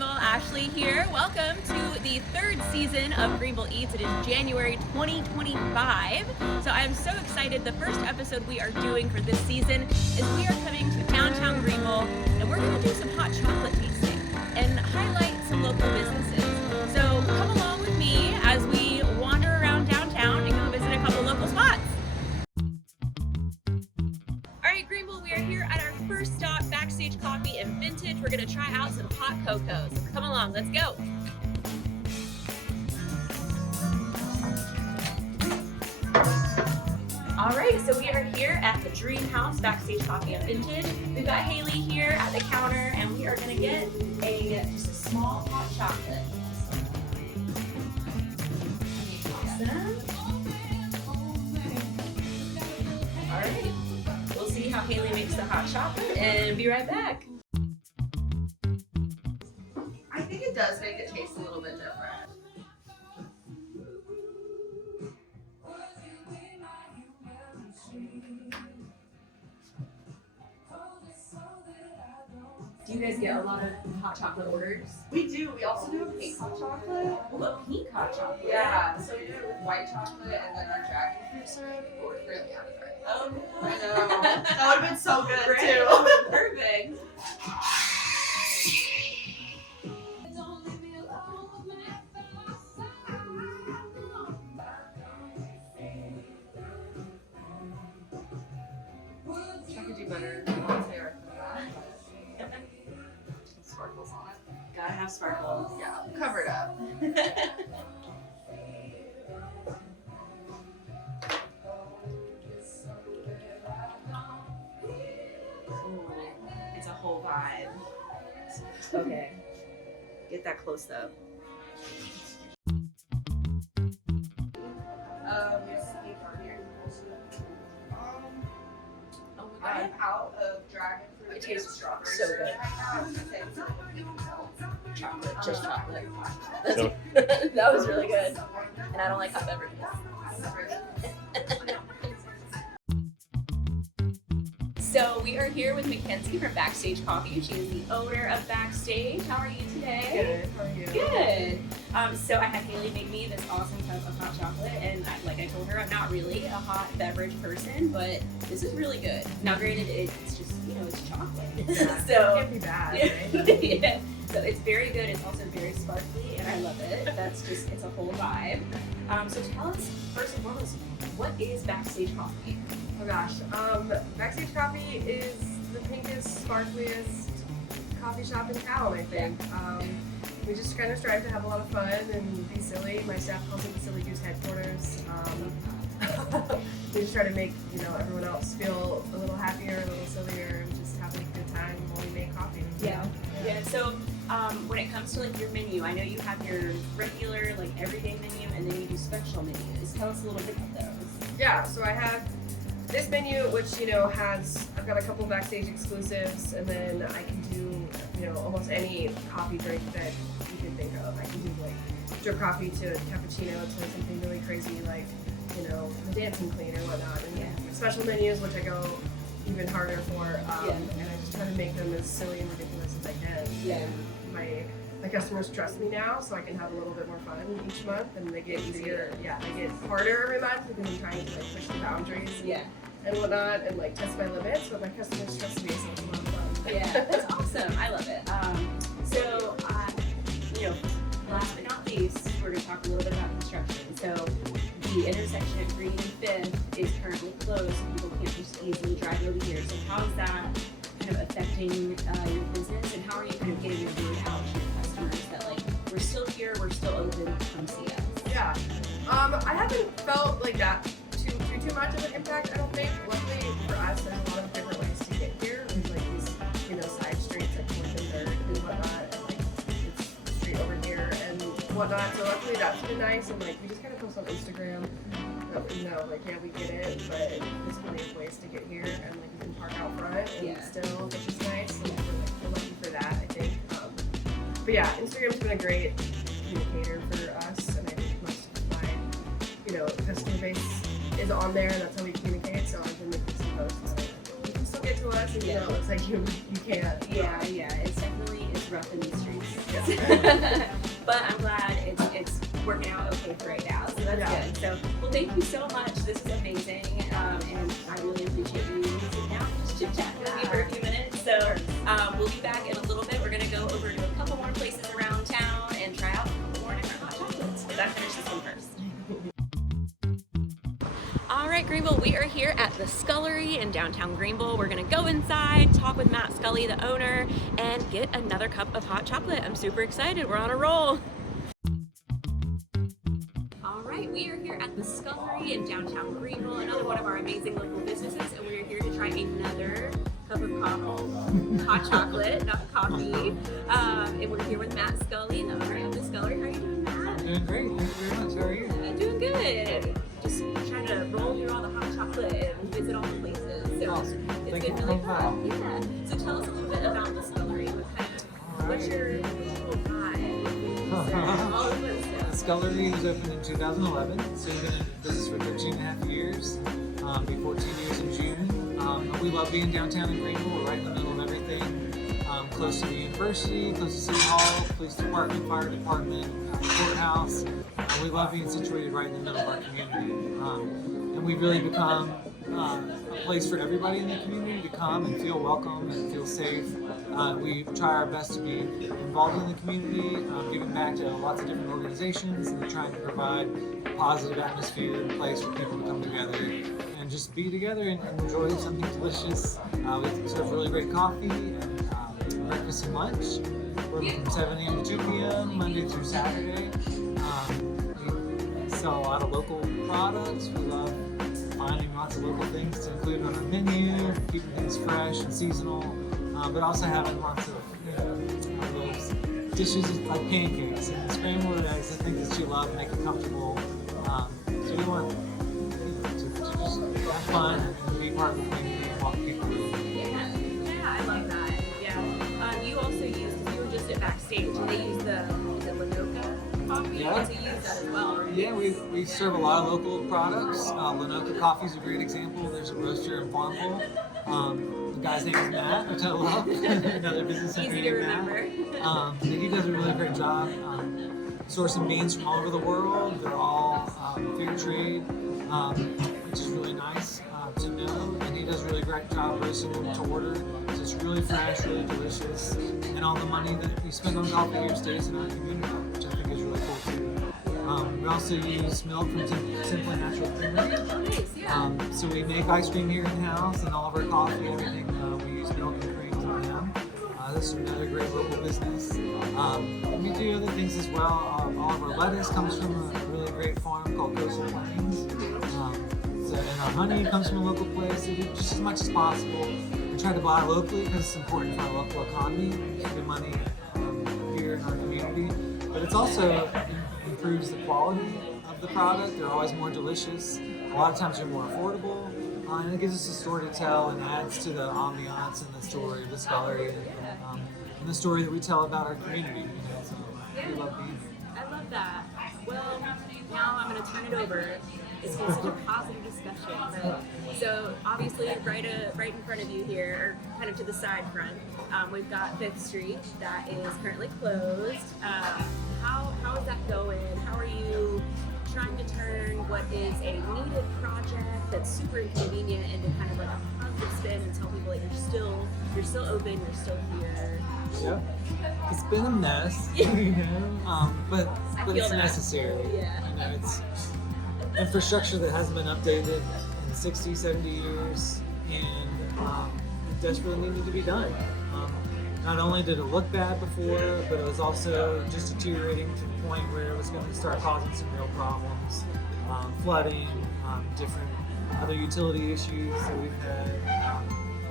Greenville, Ashley here. Welcome to the third season of Greenville Eats. It is January 2025. So I'm so excited. The first episode we are doing for this season is we are coming to Downtown Greenville and we're going to do some hot chocolate tasting and highlight some local businesses. So come along with me as we wander around downtown and go visit a couple local spots. Greenville, we are here at our first stop, Backstage Coffee and Vintage. We're going to try out some hot cocoa. So come along, let's go. All right, so we are here at the Dream House, Backstage Coffee and Vintage. We've got Haley here at the counter, and we are going to get just a small hot chocolate. Awesome. All right. See how Haley makes the hot chocolate and be right back. I think it does make it taste a little bit different. Do you guys get a lot of hot chocolate orders? We do. We also do a pink hot chocolate. Oh, a pink hot chocolate? Yeah. So we do it with white chocolate and then our dragon fruit syrup. Oh, we're really out of it. Oh, I know. That would have been so good great. too. Perfect. I could do better than latte or that. Sparkles on it. Gotta have sparkles. Yeah, cover it up. It's a whole vibe. Okay. Get that close up. I'm out of dragon fruit. It tastes strawberry. so good. Chocolate, just chocolate. That was really good. And I don't like hot beverages. So we are here with Mackenzie from Backstage Coffee. She is the owner of Backstage. How are you today? Good. How are you? Good. So I had Haley make me this awesome cup of hot chocolate, and like I told her, I'm not really a hot beverage person, but this is really good. Now, granted, it's just it's chocolate, Yeah, so it can't be bad, right? yeah. So it's very good. It's also very sparkly, and I love it. It's a whole vibe. So tell us first and foremost, what is Backstage Coffee? Oh gosh, Backstage Coffee is the pinkest, sparkliest coffee shop in town, I think. We just kind of strive to have a lot of fun and be silly. My staff calls it the Silly Goose headquarters. We just try to make everyone else feel a little happier, a little sillier, and just having a good time while we make coffee. Yeah. So when it comes to your menu, I know you have your regular everyday menu, and then you do special menus. Tell us a little bit about those. Yeah. So I have this menu, which I've got a couple Backstage exclusives, and then I can do almost any coffee drink that you can think of. I can do drip coffee to cappuccino to something really crazy like the dancing queen or whatnot. And special menus, which I go even harder for, and I just try to make them as silly and ridiculous as I can. Yeah. And my customers trust me now, so I can have a little bit more fun each month, and they get easier. Yeah, they get harder every month because I'm trying to push the boundaries. Yeah. And whatnot, and test my limits, but my customers trust me, so it's a lot of fun. Yeah, that's awesome. I love it. So, last but not least, we're going to talk a little bit about construction. So, the intersection at Green and Fifth is currently closed, so people can't just easily drive over here. So, how is that kind of affecting your business, and how are you kind of getting your word out to your customers that we're still here, we're still open, come see us? Yeah, I haven't felt like that too much of an impact, I don't think. Luckily for us, there's a lot of different ways to get here. There's these, side streets like 4th and 3rd and whatnot, and it's the street over here and whatnot. So luckily that's been nice, and we just kind of post on Instagram. We get it, but there's plenty of ways to get here, and you can park out front and still, which is nice. And we're lucky for that, I think. But yeah, Instagram's been a great communicator for us, and I think most of my, customer base is on there, and that's how we communicate. So I've been making some posts. You can still get to us, and it looks like you can't. Yeah, it's definitely rough in these streets. But I'm glad it's working out okay for right now, so that's good. So, well, thank you so much. This is amazing, and I really appreciate you sitting down and just chit-chat with me for a few minutes. So, we'll be back in a little bit. We're going to go over to a couple more places around town and try out a couple more different hot chocolates. But I finished this one first. All right, Greenville, we are here at the Scullery in downtown Greenville. We're gonna go inside, talk with Matt Scully, the owner, and get another cup of hot chocolate. I'm super excited, we're on a roll. All right, we are here at the Scullery in downtown Greenville, another one of our amazing local businesses, and we are here to try another cup of hot chocolate, not coffee. And we're here with Matt Scully, the owner of the Scullery. How are you doing, Matt? Doing great. Thank you very much. How are you? I'm doing good. Just trying to roll through all the hot chocolate and visit all the places. So Awesome. it's Thank been you for really coming by. fun. Yeah. So tell us a little bit about the Scullery. What's your little vibe? All of those stuff. Scullery was opened in 2011, so we've been in business for 13 and a half years. Be 14 years in June. We love being downtown in Greenville. We're right in the middle of everything. Close to the university, close to City Hall, police department, fire department, courthouse. We love being situated right in the middle of our community. And we've really become a place for everybody in the community to come and feel welcome and feel safe. We try our best to be involved in the community, giving back to lots of different organizations and trying to provide a positive atmosphere and place for people to come together and just be together and enjoy something delicious. We serve really great coffee and breakfast and lunch. We're open from 7 a.m. to 2 p.m. Monday through Saturday. We sell a lot of local products. We love finding lots of local things to include on our menu, keeping things fresh and seasonal, but also having lots of those dishes like pancakes and scrambled eggs, the things that you love, make it comfortable. So we want to just have fun and be part of the community and walk people through. Yeah, I love that. Yeah. You also use, because you were just at backstage, and they use the Lenoka coffee. Yeah. You also use that as well, right? Yeah, we serve a lot of local products. Lenoka Coffee is a great example. There's a roaster in Farmville. The guy's name is Matt, which I love. Another business owner Easy to named remember. Matt. He does a really great job sourcing beans from all over the world. They're all fair trade, which is really nice to know. And he does a really great job roasting them to order. So it's really fresh, really delicious. And all the money that we spend on coffee here stays in our community, which I think is really cool too. We also use milk from Simply Natural Creamery. Nice, yeah. So we make ice cream here in-house, and all of our coffee, everything, we use milk and cream from them. This is another great local business. We do other things as well. All of our lettuce comes from a really great farm called Coastal Plains. And our honey comes from a local place. So we, just as much as possible, we try to buy locally because it's important for our local economy, keeping money here in our community. But it's also improves the quality of the product. They're always more delicious. A lot of times they're more affordable. And it gives us a story to tell and adds to the ambiance and the story of the Scullery and the story that we tell about our community. So we love being here. I love that. Well, now I'm going to turn it over. It's been such a positive discussion, right? So obviously, right in front of you here, or kind of to the side front, we've got 5th Street that is currently closed. How is that going? How are you trying to turn what is a needed project that's super inconvenient into kind of like a positive spin and tell people that you're still open, you're still here? Yeah, it's been a mess, but it's that. necessary. Yeah. It's infrastructure that hasn't been updated in 60, 70 years, and it desperately needed to be done. Not only did it look bad before, but it was also just deteriorating to the point where it was going to start causing some real problems. Flooding, different other utility issues that we've had.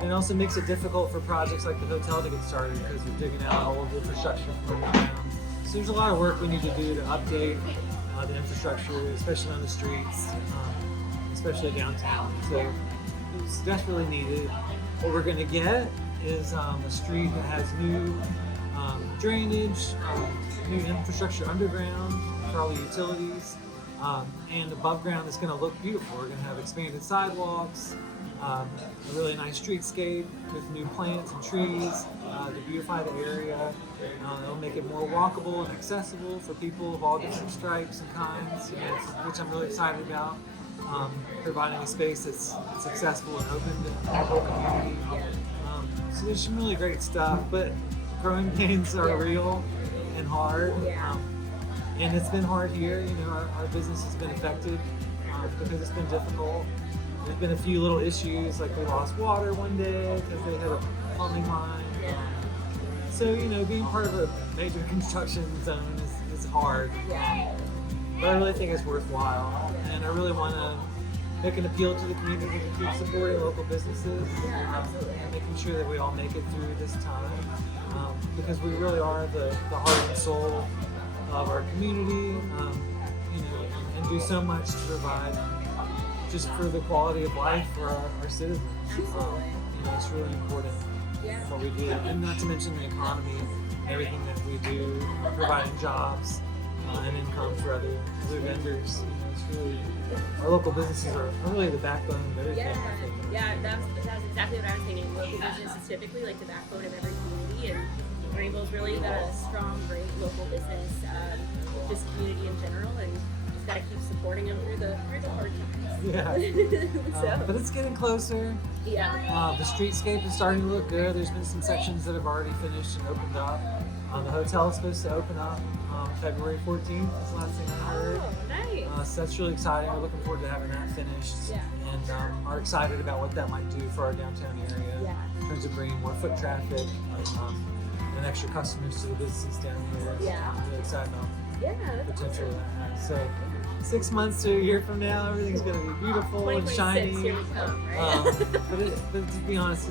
And it also makes it difficult for projects like the hotel to get started because we're digging out all of the infrastructure from the ground. So there's a lot of work we need to do to update the infrastructure, especially on the streets, especially downtown. So it's desperately needed. What we're going to get is a street that has new drainage, new infrastructure underground for all the utilities, and above ground it's going to look beautiful. We're going to have expanded sidewalks, a really nice streetscape with new plants and trees, to beautify the area. It'll make it more walkable and accessible for people of all different stripes and kinds, which I'm really excited about. Providing a space that's accessible and open to the whole community. So there's some really great stuff, but growing pains are real and hard. And it's been hard here. Our business has been affected because it's been difficult. There's been a few little issues, like we lost water one day because they had a plumbing line. So, being part of a major construction zone is hard. But I really think it's worthwhile. And I really want to make an appeal to the community to keep supporting local businesses. And making sure that we all make it through this time. Because we really are the heart and soul of our community, and do so much to provide just for the quality of life for our citizens. It's really important what we do, and not to mention the economy and everything that we do, providing jobs and income for other vendors. It's really, our local businesses are really the backbone of everything. That's exactly what I was thinking. Local business is typically like the backbone of every community, and Greenville's really got a strong, great local business, just community in general, and just got to keep supporting them through the hard times. But it's getting closer. The streetscape is starting to look good. There's been some sections that have already finished and opened up. The hotel is supposed to open up February 14th. That's the last thing I heard. Nice. So that's really exciting. We're looking forward to having that finished, and are excited about what that might do for our downtown area in terms of bringing more foot traffic and extra customers to the businesses down here. I'm really excited about the potential of that has. So 6 months to a year from now, everything's going to be beautiful and shiny. Here we come, right? But to be honest,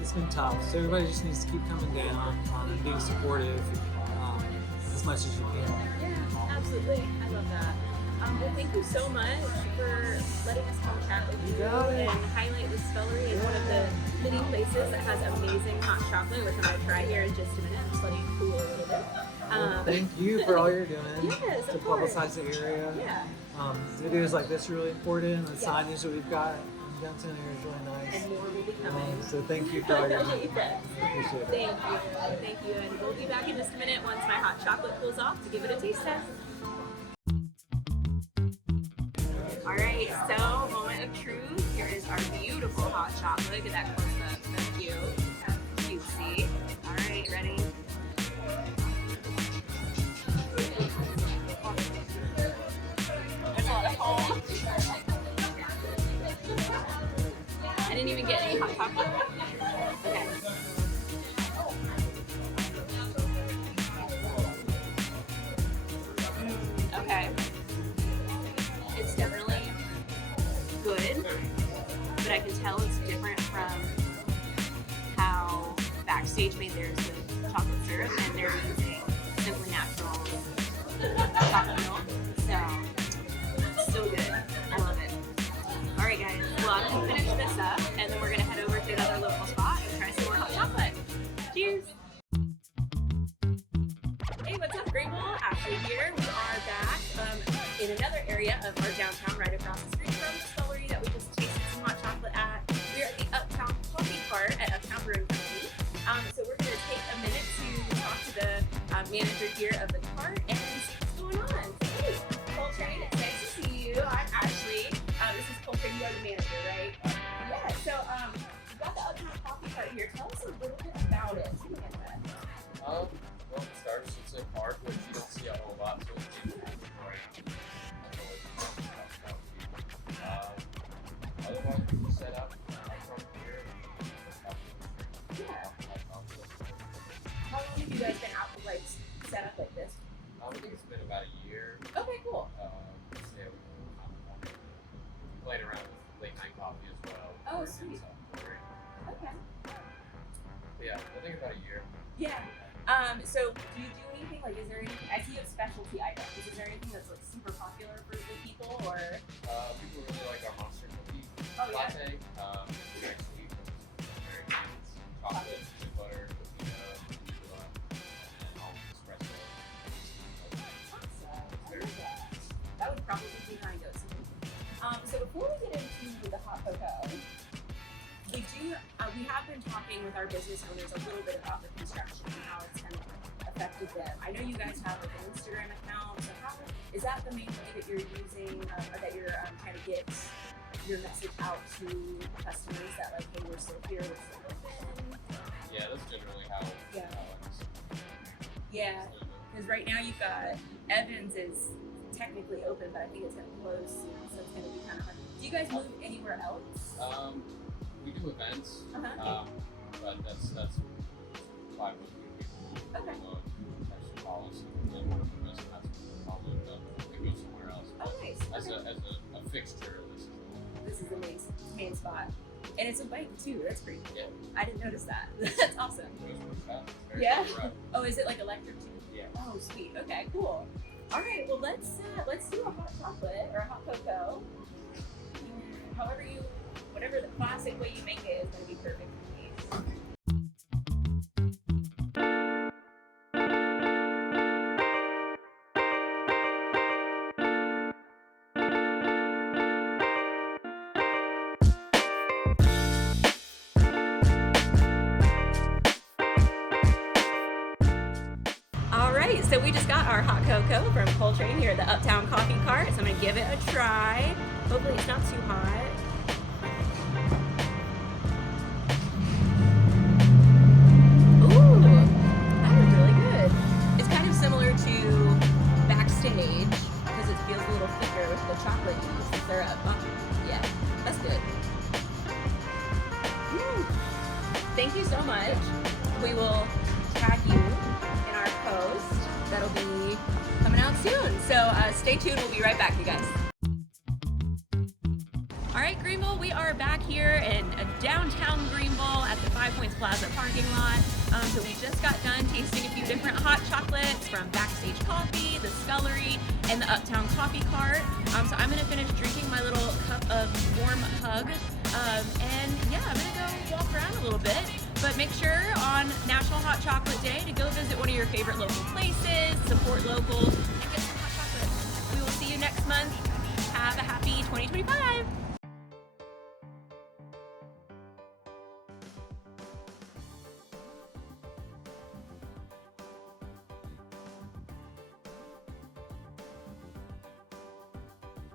it's been tough. So everybody just needs to keep coming down and being supportive as much as you can. Yeah, absolutely. I love that. Well, thank you so much for letting us come chat with you and highlight the Spellery as one of the many places that has amazing hot chocolate, which I'm going to try here in just a minute. I'm just letting it cool a little bit. Thank you for all you're doing Yes, to of course. publicize the area. Videos like this are really important. The signage that we've got in the downtown area is really nice. And more will be coming. So thank you for all your work. Yes. I appreciate it. Thank you. And we'll be back in just a minute once my hot chocolate cools off to give it a taste test. Alright, so moment of truth. Here is our beautiful hot chocolate. Get that close up. So cute. Cutesy. Alright, ready? There's a lot of foam. I didn't even get any hot chocolate. Okay. Okay. It's definitely good, but I can tell it's different from how Backstage made theirs with chocolate syrup, and they're using simply natural chocolate milk. So, still good. I love it. Alright guys, well I'm going to finish this up, and then we're going to head over to another local spot and try some more hot chocolate. Cheers! Hey, what's up Greenville? Ashley here. We are back in another area of our downtown, right across the street from the Spellery that we just tasted some hot chocolate at. We are at the Uptown Coffee Cart at Uptown Brewing Company. So we're going to take a minute to talk to the manager here of the cart and see what's going on. So, hey, Coltrane, it's nice to see you. I'm Ashley. This is Coltrane. You are the manager, right? Yeah. So we've got the Uptown Coffee Cart here. Tell us a little bit about it. Well, for starters, it's a park which you don't see a whole lot, so it's cheap to move around. Otherwise, we can set up from here. How long have you guys been out like set up like this? I think it's been about a year. Okay, cool. Yeah, we played around with late night coffee as well. Oh, sweet. Okay. Yeah, I think about a year. Yeah. So do you do anything like? Is there anything? I see you have specialty items. Is there anything that's like super popular for the people, or? People really like our monster cookie latte. It's very sweet. Very good. It's chocolate, peanut butter, cookie dough, and all espresso. That would probably be my go-to. So before we get into the hot cocoa, We have been talking with our business owners a little bit about the construction and how it's kind of affected them. I know you guys have like an Instagram account, so how is that the main way that you're using, or that you're trying to get your message out to customers that like, hey, we're still here, we're still open? Yeah, that's generally how. Yeah. How I just- Yeah, because right now you've got Evans is technically open, but I think it's going to close soon, so it's going to be kind of hard. Do you guys move anywhere else? We do events, Uh-huh. but that's 5 people. Okay. Actually call us and then work with us, and that's when we go somewhere else. Oh, nice. As Okay. a fixture, This is the main spot. And it's a bike too, that's pretty cool. Yeah. I didn't notice that. That's awesome. Goes pretty fast. It's very Yeah? rough. Oh, is it like electric too? Yeah. Oh, sweet. Okay, cool. All right, well let's do a hot chocolate or a hot cocoa. However whatever the classic way you make it is going to be perfect for me. All right, so we just got our hot cocoa from Coltrane here at the Uptown Coffee Cart. So I'm gonna give it a try. Hopefully it's not too hot. Ooh, that is really good. It's kind of similar to Backstage because it feels a little thicker with the chocolate use. Syrup. Yeah, that's good. Thank you so much. We will tag you in our post. That'll be coming out soon. So stay tuned. We'll be right back, you guys. All right, Greenville, we are back here in downtown Greenville at the 5 Points Plaza parking lot. So we just got done tasting a few different hot chocolates from Backstage Coffee, the Scullery, and the Uptown Coffee Cart. So I'm gonna finish drinking my little cup of warm hug. And yeah, I'm gonna go walk around a little bit. But make sure on National Hot Chocolate Day to go visit one of your favorite local places, support local, and get some hot chocolate. We will see you next month. Have a happy 2025.